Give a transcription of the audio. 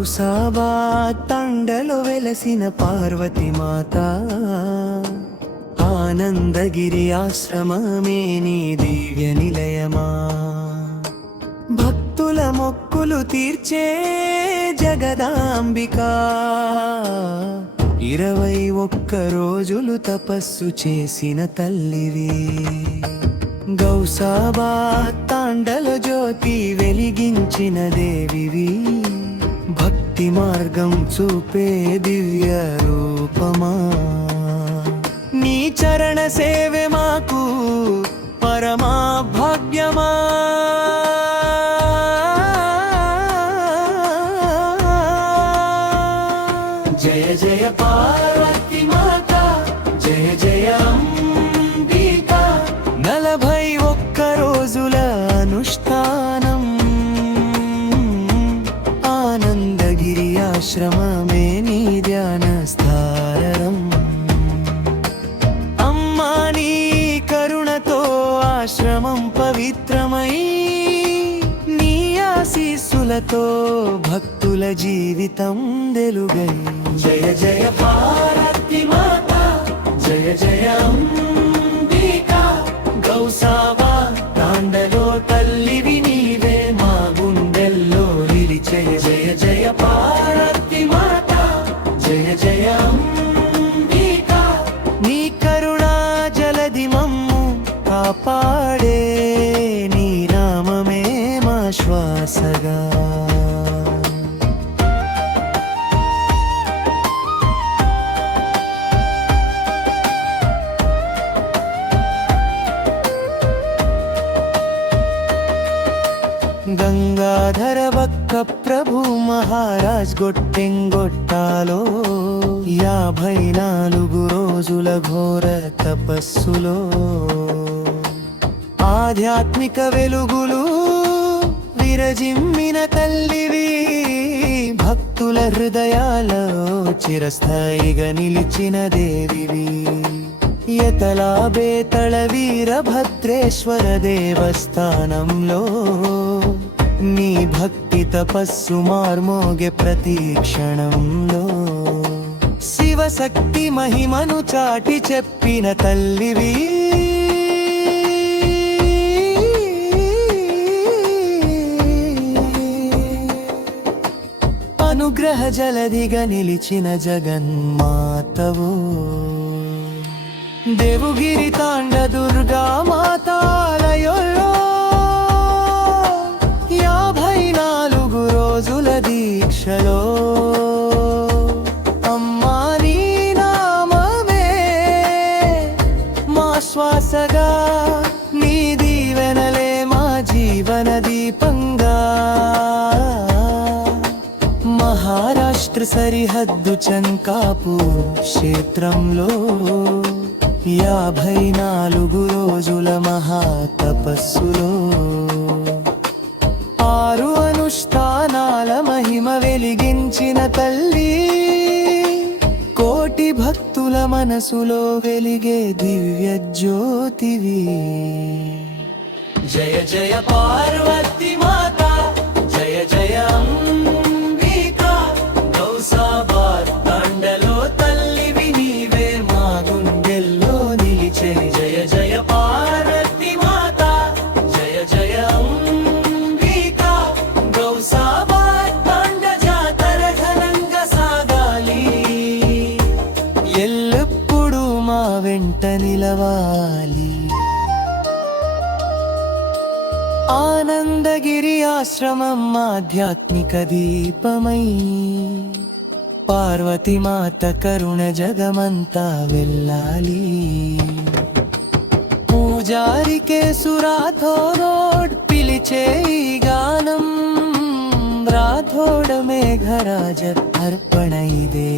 గౌసాబాద్ తండలో వెలసిన పార్వతి మాత ఆనందగిరి ఆశ్రమమే నీ దివ్య నిలయమా భక్తుల మొక్కులు తీర్చే జగదాంబిక 21 రోజులు తపస్సు చేసిన తల్లివి గౌసాబాద్ తాండల జ్యోతి వెలిగించిన దేవివి భక్తి మార్గం చూపే దివ్య రూపమా నీ చరణ సేవే మాకు పరమా భాగ్యమా జయ జయ పార్వతి మాత జయ జయ అంబిక 41 రోజుల అనుష్ఠానం ఆనందగిరి ఆశ్రమమే నీ ధ్యాన స్థానం అమ్మా నీ కరుణతో ఆశ్రమం పవిత్రమై నీ ఆశీస్సులతో భక్తుల జీవితం వెలుగై జయ జయ పార్వతి మాత జయ జయ అంబిక గౌసాబాద్ తాండలో తల్లివి నీవే మా గుండెల్లో నిలిచే జయ జయ పార్వతి మాత జయ జయ అంబిక నీ కరుణా జలధి మమ్ము కాపాడే నీ నామమే మా శ్వాసగా గంగాధర బక్క ప్రభు మహారాజ్ గొట్టెంగొట్టాలో 54 రోజుల ఘోర తపస్సులో ఆధ్యాత్మిక వెలుగులు విరజిమ్మిన తల్లివి భక్తుల హృదయాల్లో చిరస్థాయిగా నిలిచిన దేవివి యతలా బేతళ వీరభద్రేశ్వర దేవస్థానంలో నీ భక్తి తపస్సు మార్మోగే ప్రతి క్షణంలో శివశక్తి మహిమను చాటి చెప్పిన తల్లివి అనుగ్రహ జలధిగా నిలిచిన జగన్మాతవు దేవుగిరి తాండ దుర్గా మాతాలయంలో 54 రోజుల దీక్షలో అమ్మా నీ నామమే మా శ్వాసగా నీ దీవెనలే మా జీవన దీపంగా మహారాష్ట్ర సరిహద్దు చంకాపూర్ క్షేత్రంలో 54 రోజుల మహాతపస్సులో 6 అనుష్ఠానాల మహిమ వెలిగించిన తల్లి కోటి భక్తుల మనసులో వెలిగే దివ్య జ్యోతివి జయ జయ పార్వతి మాత జయ జయ అంబిక గౌసాబాద్ తాండలో తల్లివి నీవే మా గుండెల్లో నిలిచే జయ జయ పార్వతి మాత జయ జయ అంబిక గౌసాబాద్ తాండ జాతర ఘనంగా సాగాలి ఎల్లప్పుడూ మా వెంట నిలవాలి ఆనందగిరి ఆశ్రమం ఆధ్యాత్మిక దీపమై పార్వతి మాత కరుణ జగమంతా వెళ్ళాలి పూజారికే సురాథోడ్ పిలిచే ఈ గానం రాథోడ మేఘరాజ అర్పణ ఇదే